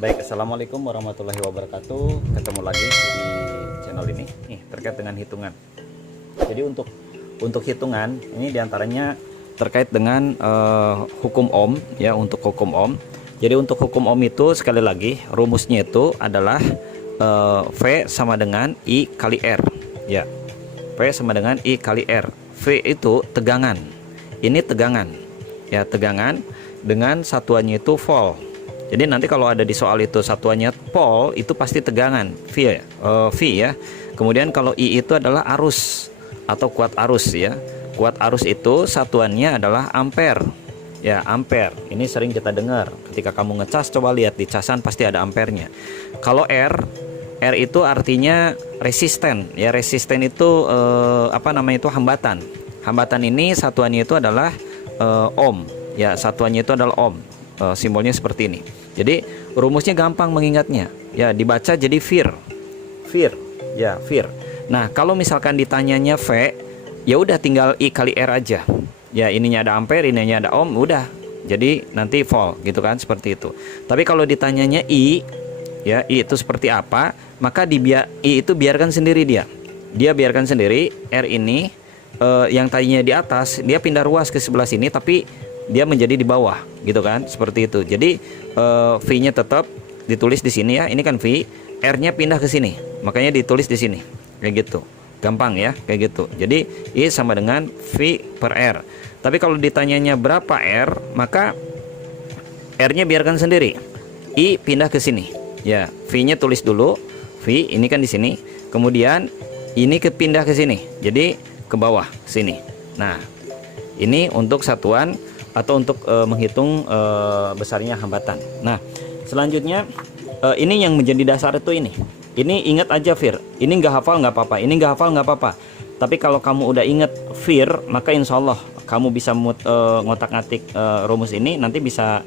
Baik, assalamualaikum warahmatullahi wabarakatuh. Ketemu lagi di channel ini, nih terkait dengan hitungan. Jadi untuk hitungan ini diantaranya terkait dengan hukum ohm, ya, untuk hukum ohm. Jadi untuk hukum ohm itu sekali lagi rumusnya itu adalah V sama dengan I kali R, ya. V sama dengan I kali R. V itu tegangan, ini tegangan, ya, tegangan dengan satuannya itu volt. Jadi nanti kalau ada di soal itu satuannya volt, itu pasti tegangan V ya. Kemudian kalau I itu adalah arus atau kuat arus, ya. Kuat arus itu satuannya adalah ampere. Ya, ampere. Ini sering kita dengar ketika kamu ngecas, coba lihat di casan pasti ada ampernya. Kalau R itu artinya resisten. Ya, resisten itu itu hambatan. Hambatan ini satuannya itu adalah ohm. Ya, satuannya itu adalah ohm. Simbolnya seperti ini. Jadi rumusnya gampang mengingatnya, ya, dibaca jadi vir, ya, vir. Nah, kalau misalkan ditanyanya V, ya udah tinggal I kali R aja. Ya, ininya ada ampere, ininya ada ohm, udah. Jadi nanti volt gitu kan, seperti itu. Tapi kalau ditanyanya I, ya, I itu seperti apa, maka I itu biarkan sendiri dia. Dia biarkan sendiri R ini yang tadinya di atas, dia pindah ruas ke sebelah sini, tapi dia menjadi di bawah, gitu kan, seperti itu. Jadi V-nya tetap ditulis di sini, ya. Ini kan V, R-nya pindah ke sini, makanya ditulis di sini, kayak gitu. Gampang ya, kayak gitu. Jadi I sama dengan V per R. Tapi kalau ditanyanya berapa R, maka R-nya biarkan sendiri, I pindah ke sini. Ya, V-nya tulis dulu, V ini kan di sini, kemudian ini pindah ke sini, jadi ke bawah sini. Nah, ini untuk satuan atau untuk menghitung besarnya hambatan. Nah, selanjutnya ini yang menjadi dasar itu ini. Ini ingat aja Fir. Ini nggak hafal nggak apa-apa. Ini nggak hafal nggak apa-apa. Tapi kalau kamu udah ingat Fir, maka insya Allah kamu bisa ngotak-ngatik rumus ini. Nanti bisa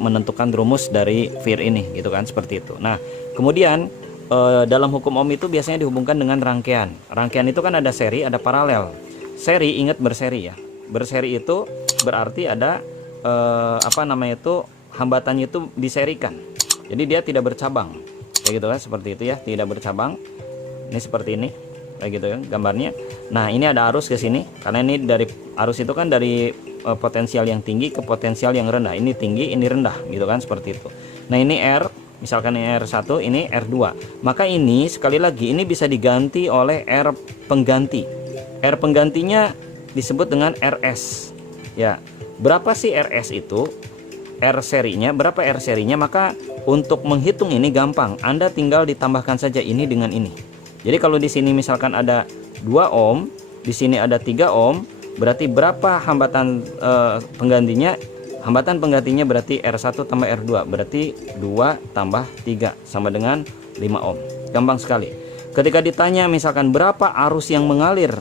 menentukan rumus dari Fir ini, gitu kan, seperti itu. Nah, kemudian dalam hukum ohm itu biasanya dihubungkan dengan rangkaian. Rangkaian itu kan ada seri, ada paralel. Seri, ingat berseri ya. Berseri itu berarti ada hambatannya itu diserikan. Jadi dia tidak bercabang. Kayak gitu kan, seperti itu ya, tidak bercabang. Ini seperti ini. Kayak gitu kan gambarnya. Nah, ini ada arus ke sini karena ini dari arus itu kan dari potensial yang tinggi ke potensial yang rendah. Ini tinggi, ini rendah, gitu kan, seperti itu. Nah, ini R, misalkan ini R1, ini R2. Maka ini sekali lagi ini bisa diganti oleh R pengganti. R penggantinya disebut dengan RS. Ya, berapa sih RS itu? R serinya, berapa R serinya? Maka untuk menghitung ini gampang. Anda tinggal ditambahkan saja ini dengan ini. Jadi kalau di sini misalkan ada 2 ohm, di sini ada 3 ohm, berarti berapa hambatan penggantinya? Hambatan penggantinya berarti R1 tambah R2, berarti 2 tambah 3 sama dengan 5 ohm. Gampang sekali. Ketika ditanya misalkan berapa arus yang mengalir?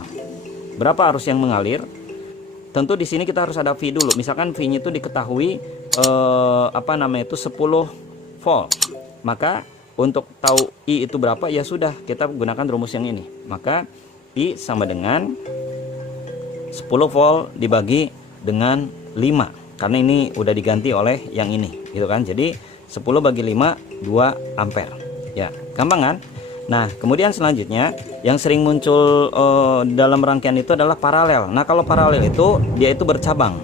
Berapa arus yang mengalir? Tentu di sini kita harus ada V dulu. Misalkan V-nya itu diketahui 10 volt. Maka untuk tahu I itu berapa, ya sudah, kita gunakan rumus yang ini. Maka I sama dengan 10 volt dibagi dengan 5. Karena ini udah diganti oleh yang ini, gitu kan. Jadi 10 bagi 5 2 ampere. Ya, gampang kan? Nah, kemudian selanjutnya yang sering muncul dalam rangkaian itu adalah paralel. Nah, kalau paralel itu dia itu bercabang.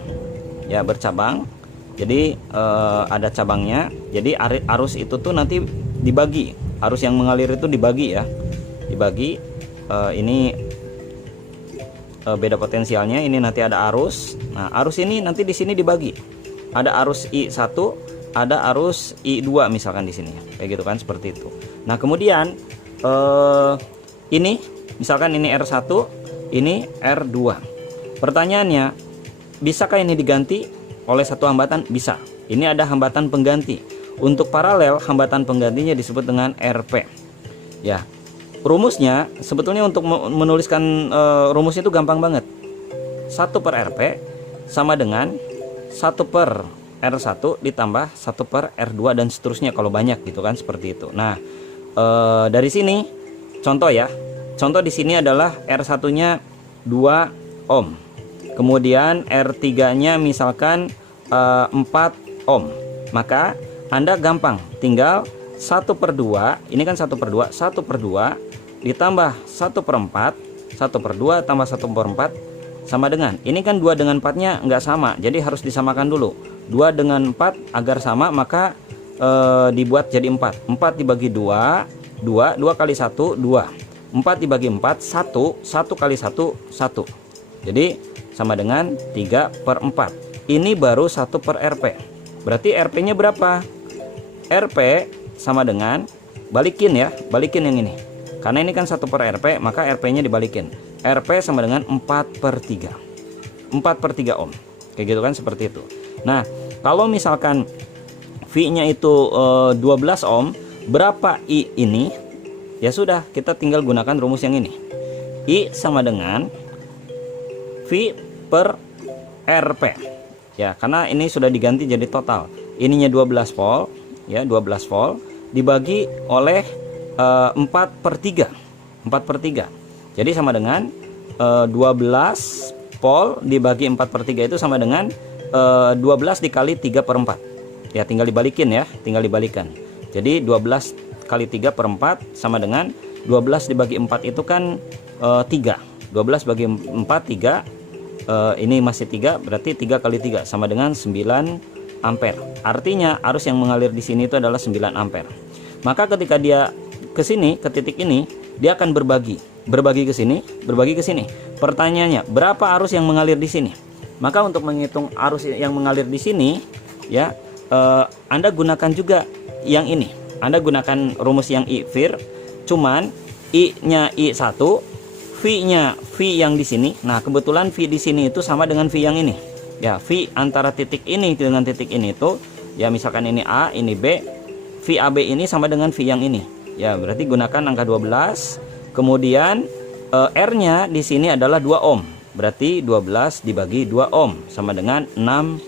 Ya, bercabang. Jadi ada cabangnya. Jadi arus itu tuh nanti dibagi. Arus yang mengalir itu dibagi, ya. Dibagi. Ini beda potensialnya. Ini nanti ada arus. Nah, arus ini nanti di sini dibagi. Ada arus I1, ada arus I2 misalkan di sini. Kayak gitu kan, seperti itu. Nah, kemudian ini misalkan ini R1, ini R2. Pertanyaannya, bisakah ini diganti oleh satu hambatan? Bisa. Ini ada hambatan pengganti. Untuk paralel, hambatan penggantinya disebut dengan RP. Ya, rumusnya sebetulnya untuk menuliskan rumusnya itu gampang banget. 1 per RP sama dengan 1 per R1 ditambah 1 per R2 dan seterusnya kalau banyak, gitu kan, seperti itu. Nah, dari sini contoh ya. Contoh di sini adalah R1-nya 2 ohm. Kemudian R3-nya misalkan 4 ohm. maka Anda gampang, tinggal 1/2, ini kan 1/2, 1/2 ditambah 1/4, 1/2 tambah 1/4 sama dengan, ini kan 2 dengan 4 nya nggak sama, jadi harus disamakan dulu. 2 dengan 4 agar sama, maka dibuat jadi 4. 4 dibagi 2, 2 kali 1, 2. 4 dibagi 4, 1, 1 kali 1, 1. Jadi sama dengan 3/4. Ini baru 1/Rp. Berarti RP nya berapa? RP sama dengan, balikin ya, balikin yang ini, karena ini kan 1/Rp, maka RP nya dibalikin. RP sama dengan 4/3, 4/3 ohm, kayak gitu kan, seperti itu. Nah, kalau misalkan V nya itu 12 ohm, berapa I ini? Ya sudah, kita tinggal gunakan rumus yang ini. I sama dengan V per RP, ya, karena ini sudah diganti jadi total. Ininya 12 volt, ya, 12 volt dibagi oleh 4/3, 4/3. Jadi sama dengan 12 volt dibagi 4/3 itu sama dengan 12 dikali 3/4. Ya, tinggal dibalikin ya, tinggal dibalikan. Jadi 12 kali 3/4 sama dengan 12 dibagi 4 itu kan 3. 12 bagi 4 3. Ini masih 3, berarti 3 kali 3 sama dengan 9 ampere. Artinya arus yang mengalir di sini itu adalah 9 ampere. Maka ketika dia ke sini, ke titik ini, dia akan berbagi ke sini, berbagi ke sini. Pertanyaannya, berapa arus yang mengalir di sini? Maka untuk menghitung arus yang mengalir di sini, ya, Anda gunakan juga yang ini. Anda gunakan rumus yang I VIR, cuman I-nya I1, V-nya V yang di sini. Nah, kebetulan V di sini itu sama dengan V yang ini. Ya, V antara titik ini dengan titik ini itu, ya, misalkan ini A, ini B, VAB ini sama dengan V yang ini. Ya, berarti gunakan angka 12. Kemudian R-nya di sini adalah 2 ohm. Berarti 12 dibagi 2 ohm sama dengan 6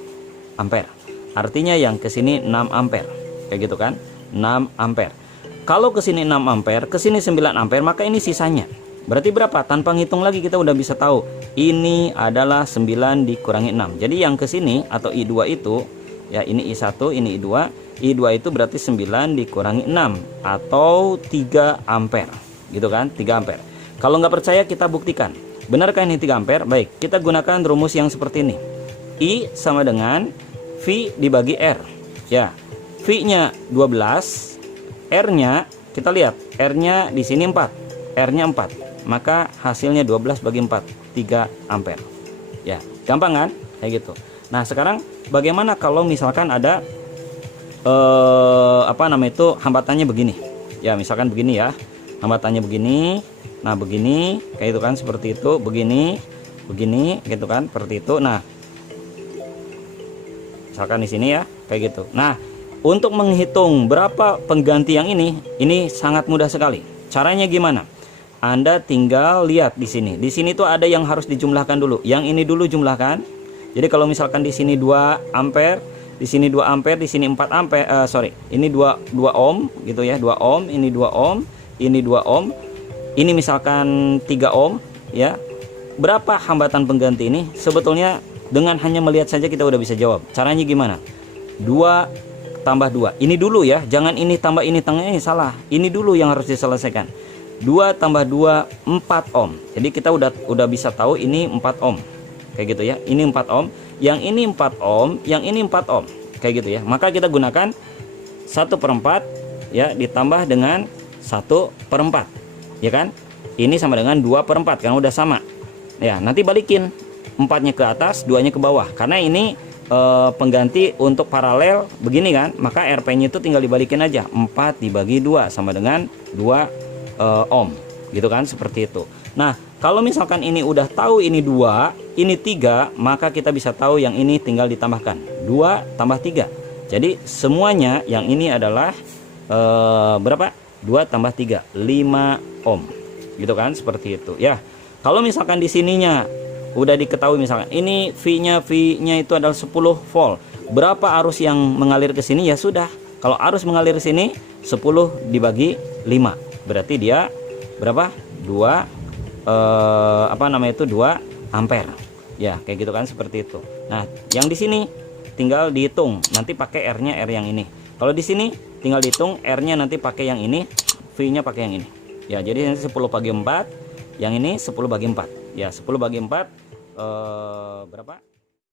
ampere. Artinya yang ke sini 6 ampere. Kayak gitu kan? 6 ampere. Kalau ke sini 6 ampere, ke sini 9 ampere, maka ini sisanya. Berarti berapa? Tanpa ngitung lagi kita udah bisa tahu. Ini adalah 9 dikurangi 6. Jadi yang ke sini atau I2 itu, ya, ini I1, ini I2. I2 itu berarti 9 dikurangi 6 atau 3 ampere. Gitu kan? 3 ampere. Kalau nggak percaya kita buktikan. Benarkah ini 3 ampere? Baik, kita gunakan rumus yang seperti ini. I sama dengan V dibagi R. Ya, V-nya 12, R-nya kita lihat, R-nya di sini 4, R-nya 4. Maka hasilnya 12 bagi 4, 3 ampere. Ya, gampang kan? Kayak gitu. Nah, sekarang bagaimana kalau misalkan ada hambatannya begini. Ya, misalkan begini ya. Hambatannya begini. Nah, begini, kayak itu kan, seperti itu, begini, gitu kan, seperti itu. Nah, misalkan di sini ya, kayak gitu. Nah, untuk menghitung berapa pengganti yang ini sangat mudah sekali. Caranya gimana? Anda tinggal lihat di sini. Di sini tuh ada yang harus dijumlahkan dulu. Yang ini dulu jumlahkan. Jadi kalau misalkan di sini 2 ampere, di sini 2 ampere, di sini 4 ampere, ini 2 ohm gitu ya, 2 ohm, ini 2 ohm, ini 2 ohm. Ini misalkan 3 ohm ya. Berapa hambatan pengganti ini? Sebetulnya dengan hanya melihat saja kita udah bisa jawab. Caranya gimana? 2 tambah 2. Ini dulu ya, jangan ini tambah ini salah. Ini dulu yang harus diselesaikan. 2 tambah 2 4 ohm. Jadi kita udah bisa tahu ini 4 ohm. Kayak gitu ya. Ini 4 ohm, yang ini 4 ohm, yang ini 4 ohm. Kayak gitu ya. Maka kita gunakan 1/4 ya ditambah dengan 1/4. Ya kan? Ini sama dengan 2/4 kan udah sama. Ya, nanti balikin 4-nya ke atas, 2-nya ke bawah. Karena ini pengganti untuk paralel begini kan, maka RP-nya itu tinggal dibalikin aja. 4 dibagi 2 sama dengan 2 ohm, gitu kan, seperti itu. Nah, kalau misalkan ini udah tahu ini 2, ini 3, maka kita bisa tahu yang ini tinggal ditambahkan 2 tambah 3. Jadi semuanya yang ini adalah berapa? 2 tambah 3, 5 ohm, gitu kan, seperti itu ya. Kalau misalkan di sininya udah diketahui, misalkan ini V-nya itu adalah 10 volt. Berapa arus yang mengalir ke sini? Ya sudah, kalau arus mengalir ke sini 10 dibagi 5. Berarti dia berapa? 2 2 ampere. Ya, kayak gitu kan, seperti itu. Nah, yang di sini tinggal dihitung nanti pakai R-nya R yang ini. Kalau di sini tinggal dihitung R-nya nanti pakai yang ini, V-nya pakai yang ini. Ya, jadi ini 10 bagi 4, yang ini 10 bagi 4. Ya, 10 bagi 4 berapa?